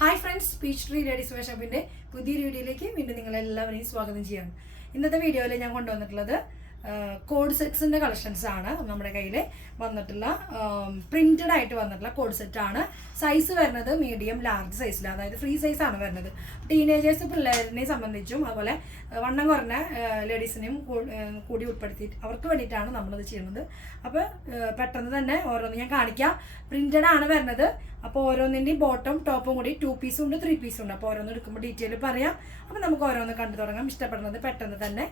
Hi friends, peach tree ladies wear ഷോപ്പിന്റെ പുതിയൊരു വീഡിയോയിലേക്ക് വീണ്ടും നിങ്ങളെല്ലാവരെയും സ്വാഗതം ചെയ്യാണ്. ഇന്നത്തെ വീഡിയോയിൽ ഞാൻ കൊണ്ടുവന്നിട്ടുള്ളത് കോഡ് സെറ്റ്സിന്റെ കളക്ഷൻസ് ആണ്. നമ്മുടെ കയ്യിൽ വന്നിട്ടുള്ള പ്രിന്റഡ് ആയിട്ട് വന്നിട്ടുള്ള കോഡ് സെറ്റ് ആണ്. സൈസ് വരുന്നത് മീഡിയം ലാർജ് സൈസിലാണ്, അതായത് ഫ്രീ സൈസ് ആണ് വരുന്നത്. ടീനേജേഴ്സ് പിള്ളേരിനെ സംബന്ധിച്ചും അതുപോലെ വണ്ണം കുറഞ്ഞ ലേഡീസിനെയും കൂടി ഉൾപ്പെടുത്തിയിട്ട് അവർക്ക് വേണ്ടിയിട്ടാണ് നമ്മളിത് ചെയ്യുന്നത്. അപ്പോൾ പെട്ടെന്ന് തന്നെ ഓരോന്ന് ഞാൻ കാണിക്കാം. പ്രിന്റഡ് ആണ് വരുന്നത്. അപ്പോൾ ഓരോന്നിൻ്റെയും ബോട്ടം ടോപ്പും കൂടി 2 പീസും ഉണ്ട്, 3 പീസും ഉണ്ട്. അപ്പോൾ ഓരോന്ന് എടുക്കുമ്പോൾ ഡീറ്റെയിൽ പറയാം. അപ്പോൾ നമുക്ക് ഓരോന്ന് കണ്ടു തുടങ്ങാം. ഇഷ്ടപ്പെടുന്നത് പെട്ടെന്ന് തന്നെ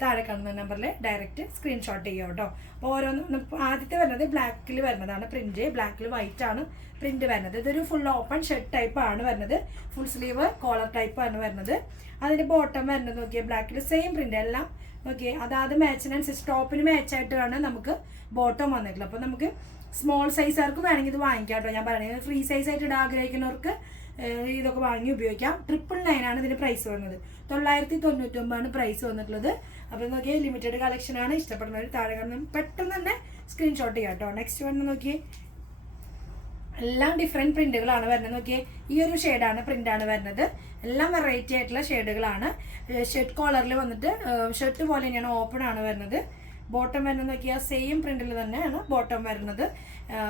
താഴെ കാണുന്ന നമ്പറിൽ ഡയറക്റ്റ് സ്ക്രീൻഷോട്ട് ചെയ്യാം കേട്ടോ. അപ്പോൾ ഓരോന്ന് ആദ്യത്തെ വരുന്നത് ബ്ലാക്കിൽ വരുന്നതാണ് പ്രിന്റ്. ബ്ലാക്കിൽ വൈറ്റ് ആണ് പ്രിന്റ് വരുന്നത്. ഇതൊരു ഫുൾ ഓപ്പൺ ഷർട്ട് ടൈപ്പ് ആണ് വരുന്നത്. ഫുൾ സ്ലീവ് കോളർ ടൈപ്പ് ആണ് വരുന്നത്. അതിന്റെ ബോട്ടം വരുന്നത് നോക്കിയാൽ ബ്ലാക്കിൽ സെയിം പ്രിന്റ് എല്ലാം നോക്കിയേ. അതായത് മാച്ചിനനുസരിച്ച് ടോപ്പിന് മാച്ചായിട്ടാണ് നമുക്ക് ബോട്ടം വന്നിട്ടുള്ളത്. അപ്പോൾ നമുക്ക് സ്മോൾ സൈസുകാർക്ക് വേണമെങ്കിൽ ഇത് വാങ്ങിക്കാം കേട്ടോ. ഞാൻ പറയുന്നത് ഫ്രീ സൈസ് ആയിട്ട് ഇടാൻ ആഗ്രഹിക്കുന്നവർക്ക് ഇതൊക്കെ വാങ്ങി ഉപയോഗിക്കാം. 999 ആണ് ഇതിന് പ്രൈസ് വരുന്നത്. 999 പ്രൈസ് വന്നിട്ടുള്ളത്. അപ്പോൾ നോക്കിയേ ലിമിറ്റഡ് കളക്ഷൻ ആണ്. ഇഷ്ടപ്പെടുന്നവർ താഴെ കാണുന്ന പെട്ടെന്ന് തന്നെ സ്ക്രീൻഷോട്ട് ചെയ്യാം കേട്ടോ. നെക്സ്റ്റ് വന്ന് നോക്കിയേ, എല്ലാം ഡിഫറെൻറ്റ് പ്രിന്റുകളാണ് വരുന്നത്. നോക്കിയേ ഈ ഒരു ഷെയ്ഡാണ് പ്രിന്റാണ് വരുന്നത്. എല്ലാം വെറൈറ്റി ആയിട്ടുള്ള ഷെയ്ഡുകളാണ്. ഷർട്ട് കോളറിൽ വന്നിട്ട് ഷർട്ട് പോലെ തന്നെയാണ്, ഓപ്പൺ ആണ് വരുന്നത്. ബോട്ടം വരുന്നത് നോക്കിയാൽ സെയിം പ്രിന്റിൽ തന്നെയാണ് ബോട്ടം വരുന്നത്.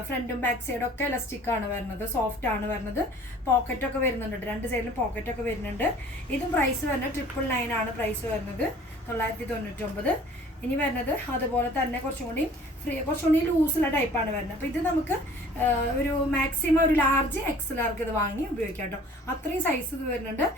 ഫ്രണ്ടും ബാക്ക് സൈഡും ഒക്കെ ഇലാസ്റ്റിക് ആണ് വരുന്നത്, സോഫ്റ്റ് ആണ് വരുന്നത്. പോക്കറ്റ് ഒക്കെ വരുന്നുണ്ട്, 2 സൈഡിലും പോക്കറ്റ് ഒക്കെ വരുന്നുണ്ട്. ഇതും പ്രൈസ് വരുന്നത് 999 ആണ് പ്രൈസ് വരുന്നത്, 999. ഇനി വരുന്നത് അതുപോലെ തന്നെ കുറച്ചുകൂടി ലൂസുള്ള ടൈപ്പാണ് വരുന്നത്. അപ്പോൾ ഇത് നമുക്ക് ഒരു മാക്സിമം ഒരു ലാർജ് എക്സലാർക്ക് ഇത് വാങ്ങി ഉപയോഗിക്കാം കേട്ടോ. അത്രയും സൈസ് ഇത് വരുന്നുണ്ട്.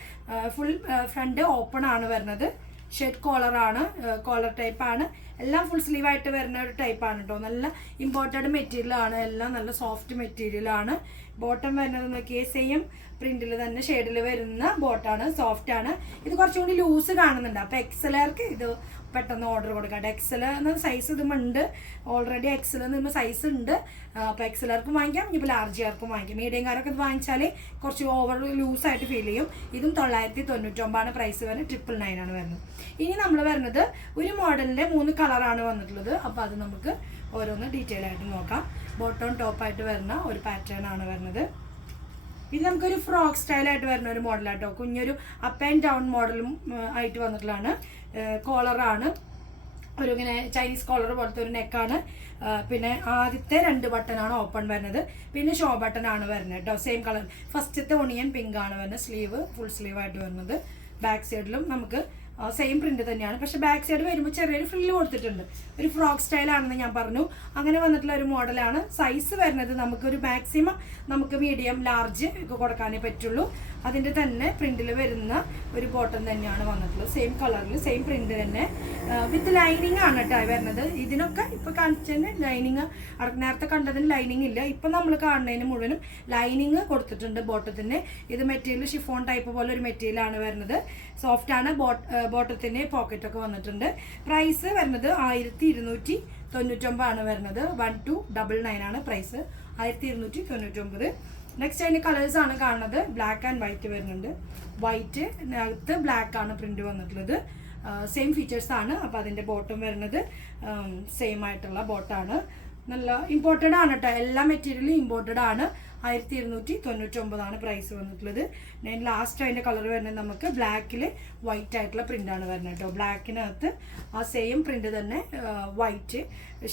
ഫുൾ ഫ്രണ്ട് ഓപ്പൺ ആണ് വരുന്നത്. ഷർട്ട് കോളറാണ്, കോളർ ടൈപ്പാണ്. എല്ലാം ഫുൾ സ്ലീവ് ആയിട്ട് വരുന്ന ഒരു ടൈപ്പാണ് കേട്ടോ. നല്ല ഇമ്പോർട്ടഡ് മെറ്റീരിയൽ ആണ്, എല്ലാം നല്ല സോഫ്റ്റ് മെറ്റീരിയൽ ആണ്. ബോട്ടം വരുന്നത് നോക്കിയാൽ സെയിം പ്രിന്റിൽ തന്നെ ഷെയ്ഡിൽ വരുന്ന ബോട്ടാണ്, സോഫ്റ്റ് ആണ്. ഇത് കുറച്ചുകൂടി ലൂസ് കാണുന്നുണ്ട്. അപ്പോൾ എക്സലർക്ക് ഇത് പെട്ടെന്ന് ഓർഡർ കൊടുക്കാം. എക്സൽ എന്ന സൈസ് ഇതുമുണ്ട്, ഓൾറെഡി എക്സൽ എന്ന് സൈസ് ഉണ്ട്. അപ്പോൾ എക്സലർക്കും വാങ്ങിക്കാം, ഇപ്പോൾ ലാർജുകാർക്കും വാങ്ങിക്കാം. മീഡിയംകാരൊക്കെ ഇത് വാങ്ങിച്ചാൽ കുറച്ച് ഓവർ ലൂസായിട്ട് ഫീൽ ചെയ്യും. ഇതും 999 പ്രൈസ് വരുന്നത്, 999 ആണ് വരുന്നത്. ഇനി നമ്മൾ വരുന്നത് ഒരു മോഡലിൻ്റെ 3 കളറാണ് വന്നിട്ടുള്ളത്. അപ്പോൾ അത് നമുക്ക് ഓരോന്ന് ഡീറ്റെയിൽ ആയിട്ട് നോക്കാം. ബോട്ടം ടോപ്പായിട്ട് വരുന്ന ഒരു പാറ്റേൺ ആണ് വരുന്നത്. ഇത് നമുക്കൊരു ഫ്രോക്ക് സ്റ്റൈലായിട്ട് വരുന്ന ഒരു മോഡലാട്ടോ. കുഞ്ഞൊരു അപ്പ് ആൻഡ് ഡൗൺ മോഡലും ആയിട്ട് വന്നിട്ടുള്ളതാണ്. കോളറാണ്, ഒരു ഇങ്ങനെ ചൈനീസ് കോളർ പോലത്തെ ഒരു നെക്കാണ്. പിന്നെ ആദ്യത്തെ 2 ബട്ടനാണ് ഓപ്പൺ വരുന്നത്. പിന്നെ ഷോ ബട്ടൺ ആണ് വരുന്നത് കേട്ടോ. Same colour. ഫസ്റ്റത്തെ ഒണിയൻ പിങ്ക് ആണ് വരുന്നത്. സ്ലീവ് ഫുൾ സ്ലീവ് ആയിട്ട് വരുന്നത്. ബാക്ക് സൈഡിലും നമുക്ക് സെയിം പ്രിന്റ് തന്നെയാണ്. പക്ഷെ ബാക്ക് സൈഡ് വരുമ്പോൾ ചെറിയൊരു ഫ്രില്ല് കൊടുത്തിട്ടുണ്ട്. ഒരു ഫ്രോക്ക് സ്റ്റൈലാണെന്ന് ഞാൻ പറഞ്ഞു. അങ്ങനെ വന്നിട്ടുള്ള ഒരു മോഡലാണ്. സൈസ് വരുന്നത് നമുക്കൊരു മാക്സിമം നമുക്ക് മീഡിയം ലാർജ് ഒക്കെ കൊടുക്കാനേ പറ്റുള്ളൂ. അതിൻ്റെ തന്നെ പ്രിന്റിൽ വരുന്ന ഒരു ബോട്ടം തന്നെയാണ് വന്നിട്ടുള്ളത്. സെയിം കളറിൽ സെയിം പ്രിന്റ് തന്നെ വിത്ത് ലൈനിങ് ആണ് കേട്ടോ വരുന്നത്. ഇതിനൊക്കെ ഇപ്പോൾ കാണിച്ചതിന് ലൈനിങ്, നേരത്തെ കണ്ടതിന് ലൈനിങ് ഇല്ല. ഇപ്പം നമ്മൾ കാണുന്നതിന് മുഴുവനും ലൈനിങ് കൊടുത്തിട്ടുണ്ട് ബോട്ടത്തിന്. ഇത് മെറ്റീരിയൽ ഷിഫോൺ ടൈപ്പ് പോലെ ഒരു മെറ്റീരിയലാണ് വരുന്നത്. സോഫ്റ്റ് ആണ്. ബോട്ടത്തിന് പോക്കറ്റൊക്കെ വന്നിട്ടുണ്ട്. പ്രൈസ് വരുന്നത് 1299 ആണ് വരുന്നത്. 1299 ആണ് പ്രൈസ്, 1299. നെക്സ്റ്റ് അതിൻ്റെ കളേഴ്സ് ആണ് കാണുന്നത്. ബ്ലാക്ക് ആൻഡ് വൈറ്റ് വരുന്നുണ്ട്. വൈറ്റിനകത്ത് ബ്ലാക്ക് ആണ് പ്രിന്റ് വന്നിട്ടുള്ളത്. സെയിം ഫീച്ചേഴ്സ് ആണ്. അപ്പോൾ അതിൻ്റെ ബോട്ടം വരുന്നത് സെയിം ആയിട്ടുള്ള ബോട്ടാണ്. നല്ല ഇമ്പോർട്ടഡ് ആണ് കേട്ടോ. എല്ലാ മെറ്റീരിയലും ഇമ്പോർട്ടഡ് ആണ്. 1299 ആണ് പ്രൈസ് വന്നിട്ടുള്ളത്. ഞാൻ ലാസ്റ്റ് അതിൻ്റെ കളർ വരുന്നത് നമുക്ക് ബ്ലാക്കിൽ വൈറ്റ് ആയിട്ടുള്ള പ്രിൻ്റാണ് വരുന്നത് കേട്ടോ. ബ്ലാക്കിനകത്ത് ആ സെയിം പ്രിൻ്റ് തന്നെ വൈറ്റ്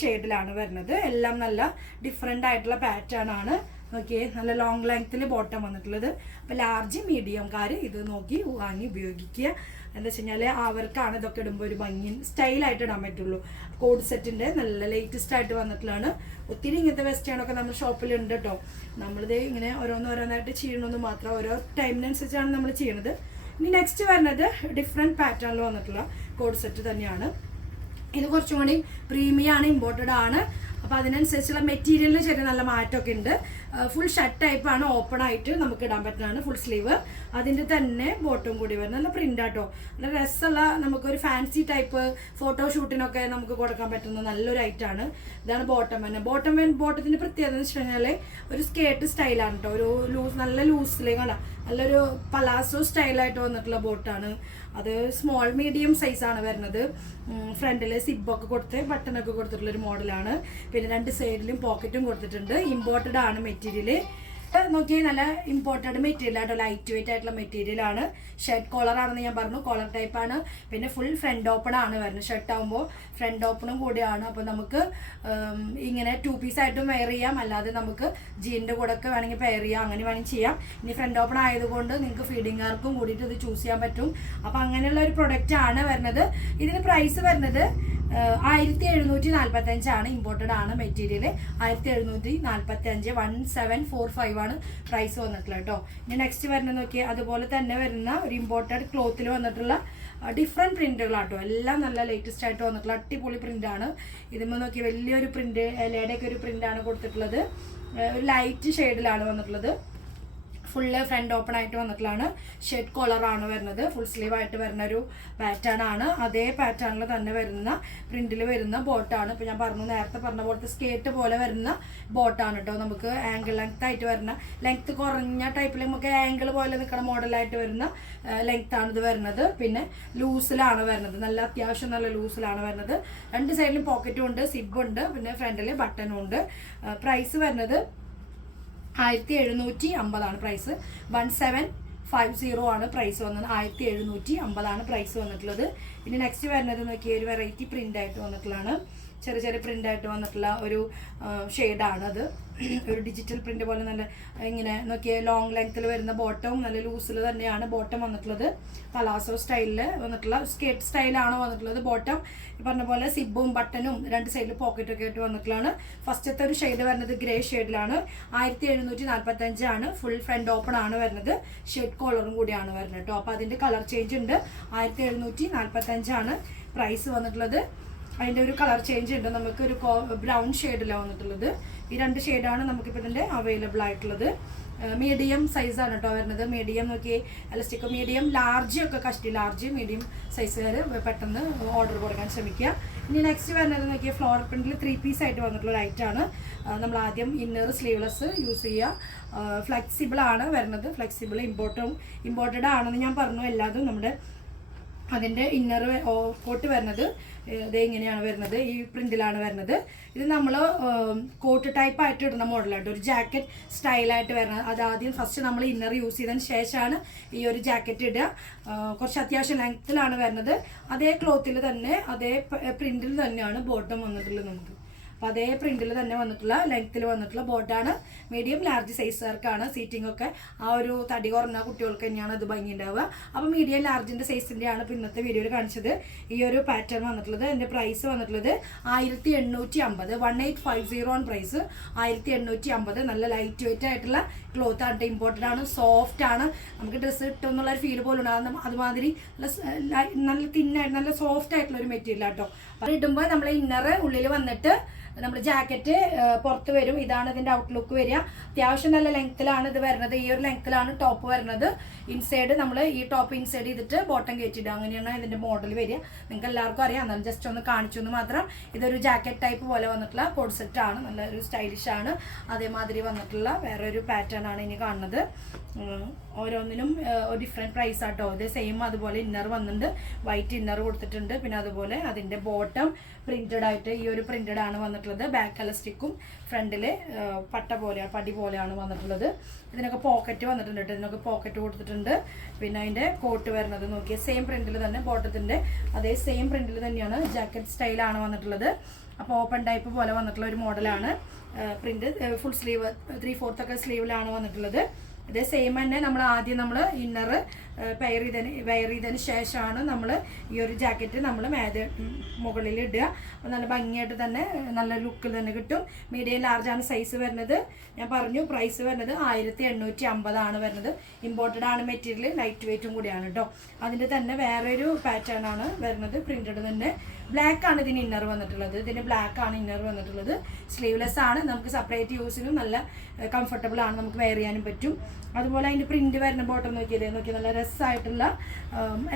ഷെയ്ഡിലാണ് വരുന്നത്. എല്ലാം നല്ല ഡിഫറെൻ്റ് ആയിട്ടുള്ള പാറ്റേൺ ആണ്. നോക്കിയേ, നല്ല ലോങ് ലെങ്ത്തിൽ ബോട്ടം വന്നിട്ടുള്ളത്. അപ്പോൾ ലാർജ് മീഡിയംകാർ ഇത് നോക്കി വാങ്ങി ഉപയോഗിക്കുക. എന്താ വെച്ച് കഴിഞ്ഞാൽ അവർക്കാണ് ഇതൊക്കെ ഇടുമ്പോൾ ഒരു ഭംഗി സ്റ്റൈലായിട്ട് ഇടാൻ പറ്റുള്ളൂ. കോഡ് സെറ്റിൻ്റെ നല്ല ലേറ്റസ്റ്റ് ആയിട്ട് വന്നിട്ടുള്ളതാണ്. ഒത്തിരി ഇങ്ങനത്തെ വെസ്റ്റേണൊക്കെ നമ്മുടെ ഷോപ്പിലുണ്ട് കേട്ടോ. നമ്മളിത് ഇങ്ങനെ ഓരോന്നോരോന്നായിട്ട് ചെയ്യണമെന്ന് മാത്രം, ഓരോ ടൈമിനനുസരിച്ചാണ് നമ്മൾ ചെയ്യണത്. ഇനി നെക്സ്റ്റ് വരുന്നത് ഡിഫറെൻറ്റ് പാറ്റേണിൽ വന്നിട്ടുള്ള കോഡ് സെറ്റ് തന്നെയാണ്. ഇത് കുറച്ചും കൂടി പ്രീമിയം ആണ്, ഇമ്പോർട്ടഡ് ആണ്. അപ്പോൾ അതിനനുസരിച്ചുള്ള മെറ്റീരിയലിന് ചെറിയ നല്ല മാറ്റമൊക്കെ ഉണ്ട്. ഫുൾ ഷർട്ട് ടൈപ്പാണ്, ഓപ്പൺ ആയിട്ട് നമുക്ക് ഇടാൻ പറ്റുന്നതാണ്. Full sleeve. അതിൻ്റെ തന്നെ ബോട്ടം കൂടി വരുന്നത് നല്ല പ്രിന്റ് ആട്ടോ. നല്ല രസമുള്ള, നമുക്കൊരു ഫാൻസി ടൈപ്പ് ഫോട്ടോഷൂട്ടിനൊക്കെ നമുക്ക് കൊടുക്കാൻ പറ്റുന്ന നല്ലൊരു ഐറ്റാണ്. ഇതാണ് ബോട്ടം തന്നെ. ബോട്ടത്തിൻ്റെ പ്രത്യേകത എന്ന് വെച്ച് കഴിഞ്ഞാൽ ഒരു സ്കേർട്ട് സ്റ്റൈലാണ് കേട്ടോ. ഒരു നല്ല ലൂസിലേക്ക് നല്ലൊരു പലാസോ സ്റ്റൈലായിട്ട് വന്നിട്ടുള്ള ബോട്ടാണ്. അത് സ്മോൾ മീഡിയം സൈസാണ് വരുന്നത്. ഫ്രണ്ടിൽ സിബൊക്കെ കൊടുത്ത് ബട്ടണൊക്കെ കൊടുത്തിട്ടുള്ളൊരു മോഡലാണ്. പിന്നെ 2 സൈഡിലും പോക്കറ്റും കൊടുത്തിട്ടുണ്ട്. ഇമ്പോർട്ടഡ് ആണ് മെറ്റീരിയൽ. നോക്കി നല്ല ഇമ്പോർട്ടഡ് മെറ്റീരിയൽ ആട്ടോ, ലൈറ്റ് വെയിറ്റ് ആയിട്ടുള്ള മെറ്റീരിയൽ ആണ്. ഷർട്ട് കോളർ ആണെന്ന് ഞാൻ പറഞ്ഞു, കോളർ ടൈപ്പ് ആണ്. പിന്നെ ഫുൾ ഫ്രണ്ട് ഓപ്പൺ ആണ് വരുന്നത്. ഷർട്ട് ആകുമ്പോൾ ഫ്രണ്ട് ഓപ്പണും കൂടിയാണ്. അപ്പോൾ നമുക്ക് ഇങ്ങനെ 2 പീസ് ആയിട്ടും വെയർ ചെയ്യാം, അല്ലാതെ നമുക്ക് ജീനിൻ്റെ കൂടെ ഒക്കെ വേണമെങ്കിൽ പെയർ ചെയ്യാം, അങ്ങനെ വേണമെങ്കിൽ ചെയ്യാം. ഇനി ഫ്രണ്ട് ഓപ്പൺ ആയതുകൊണ്ട് നിങ്ങൾക്ക് ഫീഡിങ്ങാർക്കും കൂടിയിട്ട് ഇത് ചൂസ് ചെയ്യാൻ പറ്റും. അപ്പോൾ അങ്ങനെയുള്ള ഒരു പ്രൊഡക്റ്റ് ആണ് വരുന്നത്. ഇതിന് പ്രൈസ് വരുന്നത് 1745 ഇമ്പോർട്ടഡ് ആണ് മെറ്റീരിയൽ. 1745 1745 ആണ് പ്രൈസ് വന്നിട്ടുള്ളത് കേട്ടോ. ഇനി നെക്സ്റ്റ് വരുന്നത് നോക്കിയാൽ അതുപോലെ തന്നെ വരുന്ന ഒരു ഇമ്പോർട്ടഡ് ക്ലോത്തിൽ വന്നിട്ടുള്ള ഡിഫറെൻറ്റ് പ്രിന്റുകളാട്ടോ. എല്ലാം നല്ല ലേറ്റസ്റ്റ് ആയിട്ട് വന്നിട്ടുള്ള അടിപൊളി പ്രിന്റാണ്. ഇതിന്മേൽ നോക്കി വലിയൊരു പ്രിന്റ്, ഇലയുടെയൊക്കെ ഒരു പ്രിന്റാണ് കൊടുത്തിട്ടുള്ളത്. ഒരു ലൈറ്റ് ഷെയ്ഡിലാണ് വന്നിട്ടുള്ളത്. ഫുള്ള് ഫ്രണ്ട് ഓപ്പൺ ആയിട്ട് വന്നിട്ടുള്ളതാണ്. ഷർട്ട് കോളറാണ് വരുന്നത്. ഫുൾ സ്ലീവ് ആയിട്ട് വരുന്ന ഒരു പാറ്റേൺ ആണ്. അതേ പാറ്റേണിൽ തന്നെ വരുന്ന പ്രിന്റിൽ വരുന്ന ബോട്ടാണ്. ഇപ്പോൾ ഞാൻ പറഞ്ഞു, നേരത്തെ പറഞ്ഞ പോലത്തെ സ്കേർട്ട് പോലെ വരുന്ന ബോട്ടാണ് കേട്ടോ. നമുക്ക് ആംഗിൾ ലെങ്ത് ആയിട്ട് വരുന്ന, ലെങ്ത് കുറഞ്ഞ ടൈപ്പിൽ നമുക്ക് ആംഗിൾ പോലെ നിൽക്കുന്ന മോഡലായിട്ട് വരുന്ന ലെങ്ത് ആണ് ഇത് വരുന്നത്. പിന്നെ ലൂസിലാണ് വരുന്നത്, നല്ല അത്യാവശ്യം നല്ല ലൂസിലാണ് വരുന്നത്. 2 സൈഡിലും പോക്കറ്റും ഉണ്ട്, സിബും ഉണ്ട്, പിന്നെ ഫ്രണ്ടിൽ ബട്ടണും ഉണ്ട്. പ്രൈസ് വരുന്നത് 1750 ആണ് പ്രൈസ്. 1750 ആണ് പ്രൈസ് വന്നത്. 1750 ആണ് പ്രൈസ് വന്നിട്ടുള്ളത്. ഇനി നെക്സ്റ്റ് വരുന്നത് നോക്കിയാൽ ഒരു വെറൈറ്റി പ്രിന്റ് ആയിട്ട് വന്നിട്ടുള്ളതാണ്. ചെറിയ ചെറിയ പ്രിന്റ് ആയിട്ട് വന്നിട്ടുള്ള ഒരു ഷെയ്ഡാണ് അത്. ഒരു ഡിജിറ്റൽ പ്രിന്റ് പോലെ നല്ല ഇങ്ങനെ നോക്കിയാൽ ലോങ് ലെങ്ത്തിൽ വരുന്ന ബോട്ടവും നല്ല ലൂസിൽ തന്നെയാണ് ബോട്ടം വന്നിട്ടുള്ളത്. പലാസോ സ്റ്റൈലിൽ വന്നിട്ടുള്ള സ്കേർട്ട് സ്റ്റൈലാണ് വന്നിട്ടുള്ളത്. ബോട്ടം പറഞ്ഞ പോലെ സിബും ബട്ടനും 2 സൈഡിൽ പോക്കറ്റൊക്കെ ആയിട്ട് വന്നിട്ടുള്ളതാണ്. ഫസ്റ്റത്തെ ഒരു ഷെയ്ഡ് വരുന്നത് ഗ്രേ ഷെയ്ഡിലാണ്. 1745 ആണ്. ഫുൾ ഫ്രണ്ട് ഓപ്പൺ ആണ് വരുന്നത്. ഷർട്ട് കോളറും കൂടിയാണ് വരുന്നത് കേട്ടോ. അപ്പോൾ അതിൻ്റെ കളർ ചേഞ്ച് ഉണ്ട്. 1745 ആണ് പ്രൈസ് വന്നിട്ടുള്ളത്. അതിൻ്റെ ഒരു കളർ ചേഞ്ച് ഉണ്ട്. നമുക്കൊരു ബ്രൗൺ ഷെയ്ഡിലാണ് വന്നിട്ടുള്ളത്. ഈ 2 ഷെയ്ഡാണ് നമുക്കിപ്പോൾ ഇതിൻ്റെ അവൈലബിൾ ആയിട്ടുള്ളത്. മീഡിയം സൈസാണ് കേട്ടോ വരുന്നത്. മീഡിയം നോക്കി എലാസ്റ്റിക് മീഡിയം, ലാർജ് ഒക്കെ കഷ്ടി, ലാർജ് മീഡിയം സൈസുകാർ പെട്ടെന്ന് ഓർഡർ കൊടുക്കാൻ ശ്രമിക്കുക. ഇനി നെക്സ്റ്റ് വരുന്നത് നോക്കിയാൽ ഫ്ലോർ പ്രിന്റിൽ 3 പീസ് ആയിട്ട് വന്നിട്ടുള്ള ലൈറ്റാണ്. നമ്മൾ ആദ്യം ഇന്നർ സ്ലീവ്ലെസ് യൂസ് ചെയ്യുക. ഫ്ലെക്സിബിൾ ആണ് വരുന്നത്. ഫ്ലെക്സിബിൾ ഇമ്പോർട്ടഡ് ആണെന്ന് ഞാൻ പറഞ്ഞു. എല്ലാതും നമ്മുടെ അതിൻ്റെ ഇന്നർ കോട്ട് വരുന്നത് ഇത് ഇങ്ങനെയാണ് വരുന്നത്. ഈ പ്രിന്റിലാണ് വരുന്നത്. ഇത് നമ്മൾ കോട്ട് ടൈപ്പ് ആയിട്ട് ഇടുന്ന മോഡലായിട്ട് ഒരു ജാക്കറ്റ് സ്റ്റൈലായിട്ട് വരുന്നത്. അത് ആദ്യം ഫസ്റ്റ് നമ്മൾ ഇന്നർ യൂസ് ചെയ്തതിന് ശേഷമാണ് ഈ ഒരു ജാക്കറ്റ് ഇടുക. കുറച്ച് അത്യാവശ്യം ലെങ്ത്തിലാണ് വരുന്നത്. അതേ ക്ലോത്തിൽ തന്നെ അതേ പ്രിന്റിൽ തന്നെയാണ് ബോട്ടം വന്നിട്ടുള്ളത് നമുക്ക്. അപ്പോൾ അതേ പ്രിന്റിൽ തന്നെ വന്നിട്ടുള്ള ലെങ്ത്തിൽ വന്നിട്ടുള്ള ബോട്ടാണ്. Medium large സൈസുകാർക്കാണ്. സീറ്റിംഗ് ഒക്കെ ആ ഒരു തടി കുറഞ്ഞ കുട്ടികൾക്ക് തന്നെയാണ് അത് ഭംഗി ഉണ്ടാവുക. അപ്പോൾ മീഡിയം ലാർജിൻ്റെ സൈസിൻ്റെയാണ് ഇപ്പോൾ ഇന്നത്തെ വീഡിയോയിൽ കാണിച്ചത്. ഈ ഒരു പാറ്റേൺ വന്നിട്ടുള്ളത്. എൻ്റെ പ്രൈസ് വന്നിട്ടുള്ളത് 1850. 1850 ആണ് പ്രൈസ്. 1850. നല്ല ലൈറ്റ് വെയിറ്റ് ആയിട്ടുള്ള ക്ലോത്ത് ആണ്. ഇമ്പോർട്ടഡ് ആണ്. സോഫ്റ്റ് ആണ്. നമുക്ക് ഡ്രസ്സ് ഇട്ടെന്നുള്ളൊരു ഫീൽ പോലും ഉണ്ടാകും. അതുമാതിരി നല്ല തിന്നായിട്ട് നല്ല സോഫ്റ്റ് ആയിട്ടുള്ള ഒരു മെറ്റീരിയൽ ആട്ടോ. അപ്പോൾ ഇടുമ്പോൾ നമ്മൾ ഇന്നർ ഉള്ളിൽ വന്നിട്ട് നമ്മൾ ജാക്കറ്റ് പുറത്ത് വരും. ഇതാണ് ഇതിൻ്റെ ഔട്ട്ലുക്ക് വരിക. അത്യാവശ്യം നല്ല ലെങ്ത്തിലാണ് ഇത് വരുന്നത്. ഈ ഒരു ലെങ്ത്തിലാണ് ടോപ്പ് വരുന്നത്. ഇൻസൈഡ് നമ്മൾ ഈ ടോപ്പ് ഇൻസൈഡ് ചെയ്തിട്ട് ബോട്ടം കയറ്റിടുക. അങ്ങനെയാണ് ഇതിൻ്റെ മോഡൽ വരിക. നിങ്ങൾക്ക് എല്ലാവർക്കും അറിയാം. എന്നാലും ജസ്റ്റ് ഒന്ന് കാണിച്ചു എന്ന് മാത്രം. ഇതൊരു ജാക്കറ്റ് ടൈപ്പ് പോലെ വന്നിട്ടുള്ള കോഡ് സെറ്റാണ്. നല്ലൊരു സ്റ്റൈലിഷ് ആണ്. അതേമാതിരി വന്നിട്ടുള്ള വേറൊരു പാറ്റേൺ ആണ് ഇനി കാണുന്നത്. ഓരോന്നിനും ഡിഫറെൻറ്റ് പ്രൈസ് ആട്ടോ. ഇത് സെയിം അതുപോലെ ഇന്നർ വന്നിട്ടുണ്ട്. വൈറ്റ് ഇന്നർ കൊടുത്തിട്ടുണ്ട്. പിന്നെ അതുപോലെ അതിൻ്റെ ബോട്ടം പ്രിന്റഡ് ആയിട്ട് ഈ ഒരു പ്രിന്റഡ് ആണ് വന്നിട്ടുള്ളത്. ബാക്ക് എലാസ്റ്റിക്കും ഫ്രണ്ടിൽ പടി പോലെയാണ് വന്നിട്ടുള്ളത്. ഇതിനൊക്കെ പോക്കറ്റ് വന്നിട്ടുണ്ട് കേട്ടോ. ഇതിനൊക്കെ പോക്കറ്റ് കൊടുത്തിട്ടുണ്ട്. പിന്നെ അതിൻ്റെ കോട്ട് വരുന്നത് നോക്കിയാൽ സെയിം പ്രിന്റിൽ തന്നെ ബോട്ടത്തിൻ്റെ അതേ സെയിം പ്രിന്റിൽ തന്നെയാണ്. ജാക്കറ്റ് സ്റ്റൈലാണ് വന്നിട്ടുള്ളത്. അപ്പോൾ ഓപ്പൺ ടൈപ്പ് പോലെ വന്നിട്ടുള്ള ഒരു മോഡലാണ്. പ്രിന്റ് ഫുൾ സ്ലീവ് 3/4 ഒക്കെ സ്ലീവിലാണ് വന്നിട്ടുള്ളത്. ഇതേ സെയിം തന്നെ നമ്മൾ ഇന്നർ വെയർ ചെയ്തതിന് ശേഷമാണ് നമ്മൾ ഈ ഒരു ജാക്കറ്റ് നമ്മൾ മുകളിൽ ഇടുക. അപ്പോൾ നല്ല ഭംഗിയായിട്ട് തന്നെ നല്ല ലുക്കിൽ തന്നെ കിട്ടും. മീഡിയം ലാർജാണ് സൈസ് വരുന്നത്. ഞാൻ പറഞ്ഞു പ്രൈസ് വരുന്നത് 1850 ആണ് വരുന്നത്. ഇമ്പോർട്ടഡ് ആണ് മെറ്റീരിയൽ. ലൈറ്റ് വെയിറ്റും കൂടിയാണ് കേട്ടോ. അതിൻ്റെ തന്നെ വേറൊരു പാറ്റേൺ ആണ് വരുന്നത്. പ്രിന്റഡ് തന്നെ ബ്ലാക്ക് ആണ് ഇതിന് ഇന്നർ വന്നിട്ടുള്ളത്. ഇതിന് ബ്ലാക്ക് ആണ് ഇന്നർ വന്നിട്ടുള്ളത്. സ്ലീവ്ലെസ് ആണ്. നമുക്ക് സെപ്പറേറ്റ് യൂസിനും നല്ല കംഫർട്ടബിൾ ആണ്. നമുക്ക് വെയർ ചെയ്യാനും പറ്റും. അതുപോലെ അതിൻ്റെ പ്രിന്റ് വരുന്ന ബോട്ടം നോക്കിയാൽ നല്ല രസമായിട്ടുള്ള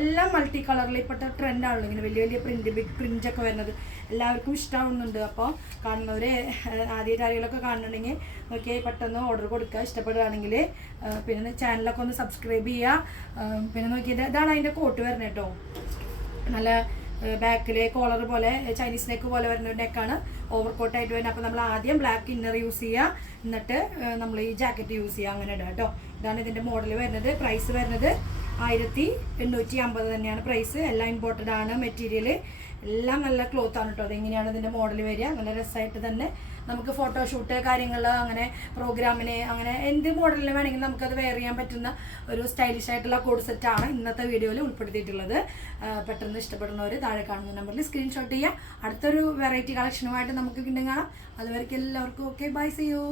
എല്ലാം മൾട്ടി കളറിൽ ഇപ്പോഴത്തെ ട്രെൻഡാണല്ലോ ഇങ്ങനെ വലിയ വലിയ ബിഗ് പ്രിൻ്റൊക്കെ വരുന്നത്. എല്ലാവർക്കും ഇഷ്ടമാവുന്നുണ്ട്. അപ്പോൾ കാണുന്നവർ ആദ്യമായിട്ട് ആരെങ്കിലുമൊക്കെ കാണുന്നുണ്ടെങ്കിൽ നോക്കിയാൽ പെട്ടെന്ന് ഓർഡർ കൊടുക്കുക. ഇഷ്ടപ്പെടുകയാണെങ്കിൽ പിന്നെ ചാനലൊക്കെ ഒന്ന് സബ്സ്ക്രൈബ് ചെയ്യുക. പിന്നെ നോക്കിയത് ഇതാണ് അതിൻ്റെ കോട്ട് വരുന്നത് കേട്ടോ. നല്ല ബാക്കിൽ കോളർ പോലെ ചൈനീസ് നെക്ക് പോലെ വരുന്ന ഒരു നെക്കാണ് ഓവർകോട്ടായിട്ട് വരുന്നത്. അപ്പോൾ നമ്മൾ ആദ്യം ബ്ലാക്ക് ഇന്നർ യൂസ് ചെയ്യുക, എന്നിട്ട് നമ്മൾ ഈ ജാക്കറ്റ് യൂസ് ചെയ്യുക, അങ്ങനെ ഇടാം കേട്ടോ. ഇതാണ് ഇതിൻ്റെ മോഡൽ വരുന്നത്. പ്രൈസ് വരുന്നത് 1850 തന്നെയാണ് പ്രൈസ്. എല്ലാം ഇമ്പോർട്ടഡ് ആണ്. മെറ്റീരിയൽ എല്ലാം നല്ല ക്ലോത്ത് ആണ് കേട്ടോ. അതെങ്ങനെയാണ് ഇതിൻ്റെ മോഡൽ വരിക, നല്ല രസമായിട്ട് തന്നെ നമുക്ക് ഫോട്ടോഷൂട്ട് കാര്യങ്ങൾ, അങ്ങനെ പ്രോഗ്രാമിന്, അങ്ങനെ എന്ത് മോഡലിന് വേണമെങ്കിലും നമുക്കത് വെയർ ചെയ്യാൻ പറ്റുന്ന ഒരു സ്റ്റൈലിഷ് ആയിട്ടുള്ള കോഡ് സെറ്റാണ് ഇന്നത്തെ വീഡിയോയിൽ ഉൾപ്പെടുത്തിയിട്ടുള്ളത്. പെട്ടെന്ന് ഇഷ്ടപ്പെടുന്നവർ താഴെ കാണുന്ന നമ്പറിൽ സ്ക്രീൻഷോട്ട് ചെയ്യുക. അടുത്തൊരു വെറൈറ്റി കളക്ഷനുമായിട്ട് നമുക്ക് വീണ്ടും കാണാം. അതുവരെയ്ക്ക് എല്ലാവർക്കും ഓക്കെ, ബൈ, സീ യു.